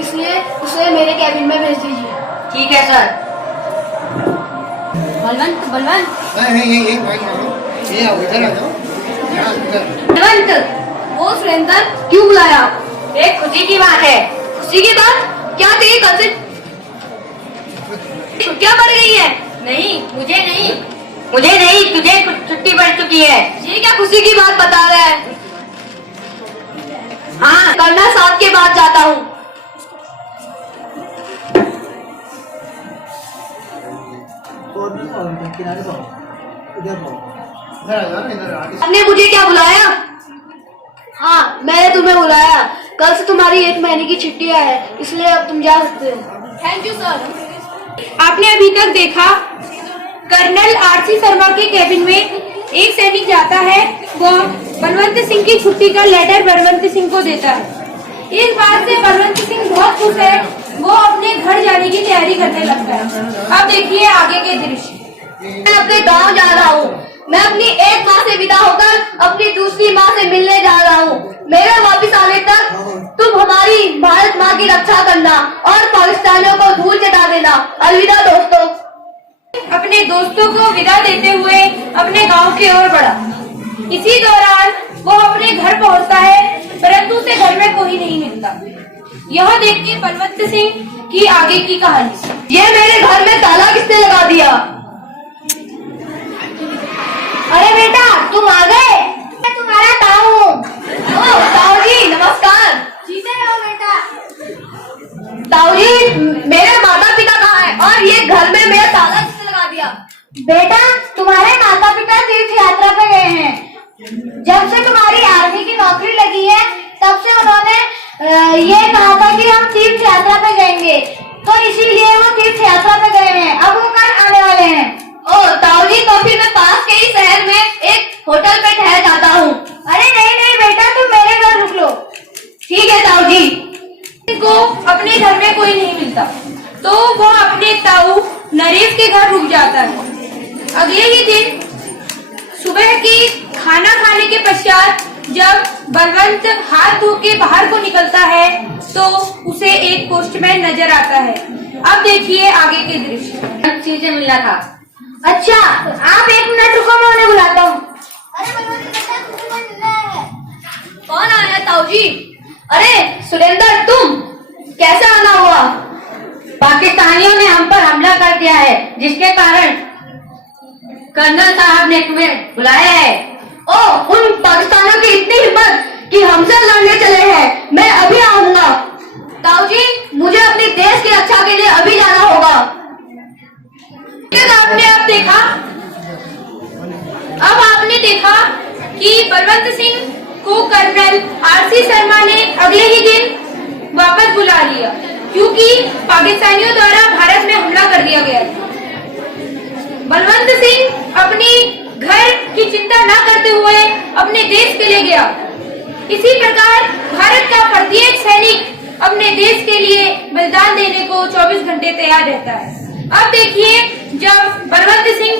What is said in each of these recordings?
इसलिए उसे मेरे कैबिन में भेज दीजिए। ठीक है सर। बलवंत, बलवंत, ये आओ, इधर आ जाओ। बलवंत, ओ सुरेंद्र, क्यों बुलाया? एक खुशी की बात है। खुशी की बात? क्या थी? कल से छुट्टियां बढ़ गई है। नहीं, मुझे नहीं, तुझे छुट्टी पड़ चुकी है। ये क्या खुशी की बात बता रहा है? हाँ, कल मैं 7 के बाद जाता हूँ। आपने मुझे क्या बुलाया? हाँ, मैंने तुम्हें बुलाया। कल से तुम्हारी 1 महीने की छुट्टियां है, इसलिए अब तुम जा सकते हो। Thank you sir. आपने अभी तक देखा कर्नल आरसी शर्मा के कैबिन में एक सैनिक जाता है, वह बलवंत सिंह की छुट्टी का लेटर बलवंत सिंह को देता है। इस बात से बलवंत सिंह बहुत खुश है, वो अपने घर जाने की तैयारी करने लगता है। अब देखिए आगे के दृश्य। मैं अपने गांव जा रहा हूँ। मैं अपनी एक माँ से विदा होकर अपनी दूसरी माँ से मिलने जा रहा हूँ। मेरे वापस आने तक तुम हमारी भारत माँ की रक्षा करना और पाकिस्तानियों को धूल चटा देना। अलविदा दोस्तों। अपने दोस्तों को विदा देते हुए अपने गांव की ओर बढ़ा। इसी दौरान वो अपने घर पहुंचता है, परंतु उसे घर में कोई नहीं मिलता। यह देख के बलवंत सिंह की आगे की कहानी। ये मेरे घर में ताला किसने लगा दिया? अरे बेटा, तुम आ गए? मैं तुम्हारा ताऊ हूँ। ओह ताऊ जी, नमस्कार। जीते रहो बेटा। ताऊ जी, मेरे माता पिता कहाँ हैं? और ये घर में मेरा ताला किसने लगा दिया? बेटा, तुम्हारे माता पिता तीर्थ यात्रा पे गए हैं। जब से तुम्हारी आर्मी की नौकरी लगी है, तब से उन्होंने ये कहा था कि हम तीर्थ यात्रा पे जाएंगे, तो इसीलिए वो तीर्थ यात्रा पे गए हैं। अब वो कल आने वाले हैं। ओह ताऊ जी, तो फिर मैं पास के ही शहर में एक होटल पे ठहर जाता हूँ। अरे नहीं नहीं बेटा, तुम मेरे घर रुक लो। ठीक है ताऊ जी। को अपने घर में कोई नहीं मिलता, तो वो अपने ताऊ नरेश के घर रुक जाता है। अगले ही दिन सुबह की खाना खाने के पश्चात जब बलवंत हाथ धो के बाहर को निकलता है, तो उसे एक पोस्टमैन नजर आता है। अब देखिए आगे के दृश्य। चीजें मिलना था। अच्छा, आप 1 मिनट रुको, मैं उन्हें बुलाता हूँ। अरे बलवंत बेटा, तुमको मिल रहा है। कौन आया ताऊ जी? अरे सुरेंद्र, तुम कैसे आना हुआ? पाकिस्तानियों ने हम पर हमला कर दिया है, जिसके कारण कर्नल साहब ने तुम्हें बुलाया है। ओह, उन पाकिस्तानियों की इतनी हिम्मत कि हमसे लड़ने चले हैं। मैं अभी आऊंगा। ताऊ जी, मुझे अपने देश की रक्षा के लिए अभी जाना होगा। आपने देखा कि बलवंत सिंह को कर्नल आरसी शर्मा ने अगले ही दिन वापस बुला लिया, क्योंकि पाकिस्तानियों द्वारा भारत में हमला कर दिया गया था। बलवंत सिंह अपनी घर की चिंता न करते हुए अपने देश के लिए गया। इसी प्रकार भारत का प्रत्येक सैनिक अपने देश के लिए बलिदान देने को 24 घंटे तैयार रहता है। अब देखिए जब बलवंत सिंह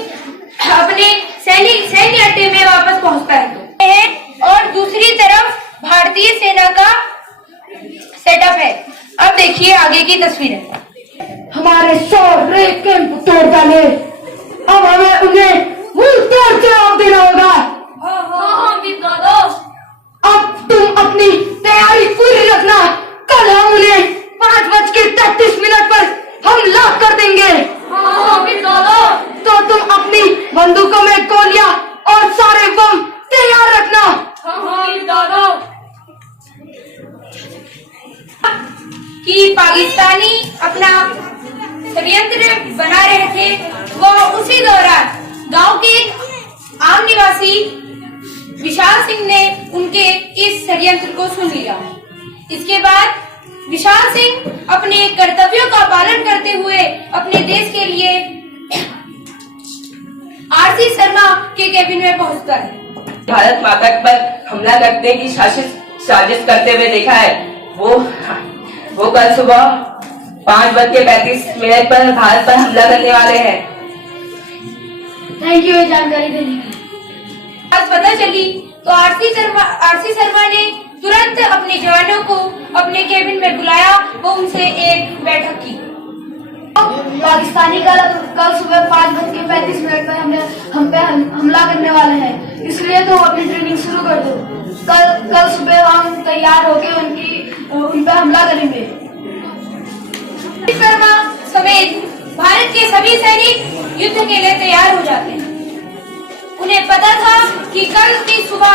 अपने सैन्य अड्डे में वापस पहुंचता है और दूसरी तरफ भारतीय सेना का सेटअप है। अब देखिए आगे की तस्वीरें। हमारे सारे कैंप तोड़ डाले, अब हमें उन्हें मुंह तोड़ जवाब देना होगा। अब तुम अपनी तैयारी पूरी रखना। कल हम उन्हें 5:33 पर हमला कर देंगे। तो तुम अपनी बंदूकों में गोलियां और सारे बम तैयार रखना। कि पाकिस्तानी अपना षड्यंत्र बना रहे थे, वो उसी दौरान गांव के आम निवासी विशाल सिंह ने उनके इस षड्यंत्र को सुन लिया। इसके बाद विशाल सिंह अपने कर्तव्यों का पालन करते हुए अपने देश के लिए आरसी शर्मा के कैबिन में पहुंचता है। भारत माता पर हमला करने की साजिश करते हुए देखा है। वो कल सुबह 5:35 पर भारत पर हमला करने वाले हैं। थैंक यू ये जानकारी देने की। बात पता चली तो आरसी शर्मा ने तुरंत अपने जवानों को अपने कैबिन में बुलाया वो उनसे एक बैठक की। पाकिस्तानी कल सुबह 5:35 पर हम पे हमला करने वाले हैं, इसलिए तुम अपनी ट्रेनिंग शुरू कर दो। कल सुबह हम तैयार होकर उन पे हमला करेंगे। शर्मा समेत भारत के सभी सैनिक युद्ध के लिए तैयार हो जाते हैं। उन्हें पता था कि कल की सुबह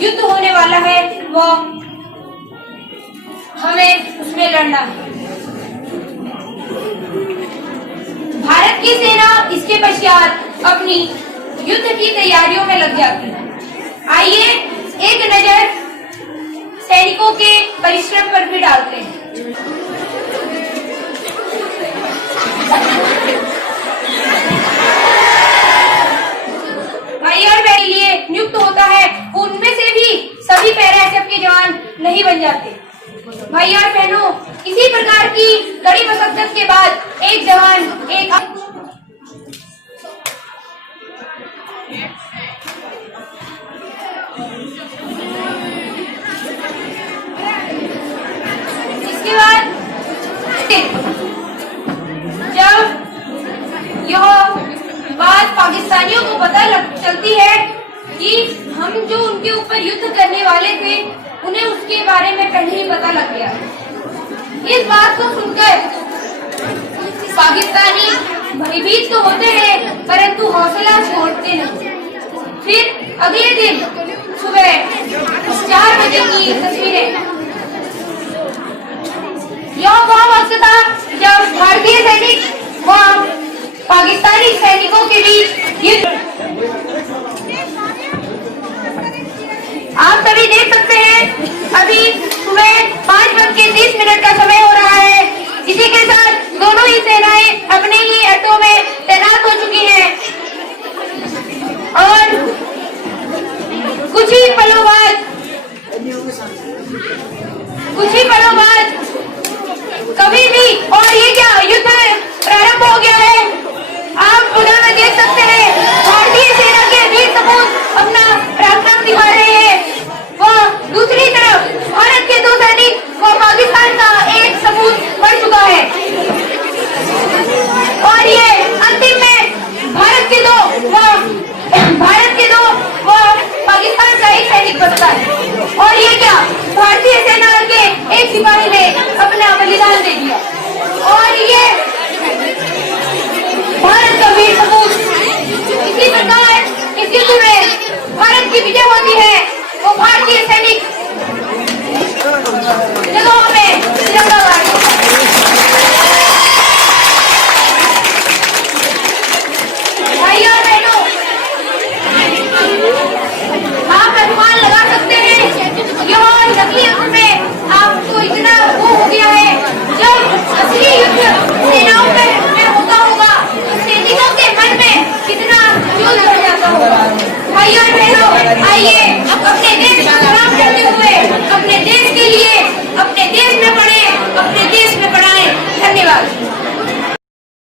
युद्ध होने वाला है, वो हमें उसमें लड़ना है। भारत की सेना इसके पश्चात अपनी युद्ध की तैयारियों में लग जाती है। आइए एक नजर सैनिकों के परिश्रम पर भी डालते हैं। भाई और बहन लिए नियुक्त होता है, उनमें से भी सभी पैरा एसएफ के जवान नहीं बन जाते। भाई और बहनों, इसी प्रकार की कड़ी मशक्कत के बाद एक जवान इसके बाद जब यह बात पाकिस्तानियों को पता चलती है कि हम जो उनके ऊपर युद्ध करने वाले थे, उन्हें उसके बारे में पहले ही पता लग गया। इस बात को सुनकर पाकिस्तानी भयभीत तो होते हैं, परंतु हौसला छोड़ते नहीं। फिर अगले दिन सुबह 4 बजे की तस्वीरें। यह वह वक्त था जब भारतीय सैनिक व पाकिस्तानी सैनिकों के बीच युद्ध। आप सभी देख सकते हैं अभी सुबह 5:30 का समय हो रहा है। इसी के साथ दोनों ही सेनाएं अपने ही अड्डों में तैनात हो चुकी हैं और कुछ ही पलों बाद कभी भी, और ये क्या युद्ध प्रारंभ हो गया है। आप उधर में देख सकते हैं भारतीय सेना के वीर सपूत अपना पराक्रम दिखा रहे हैं। वह दूसरी तरफ भारत के 2 सैनिक व पाकिस्तान का एक सपूत मर चुका है और ये अंतिम में भारत के दो व पाकिस्तान का एक सैनिक बचता है। और ये क्या, भारतीय सेना के एक सिपाही ने अपना बलिदान दे दिया और ये भारत का वीर सपूत। इसी प्रकार इस युद्ध में भारत की विजय होती है। वो भारतीय सैनिक जगहों में तिरंगा गाड़ते हैं। भाइयों और बहनों, आप अनुमान लगा सकते हैं यह नकली युद्ध में आपको इतना वो हो गया है। जब असली युद्ध सेनाओं में होता होगा, सैनिकों के मन में कितना जोश भर जाता होगा। भाइयों और बहनों, आइए अपने देश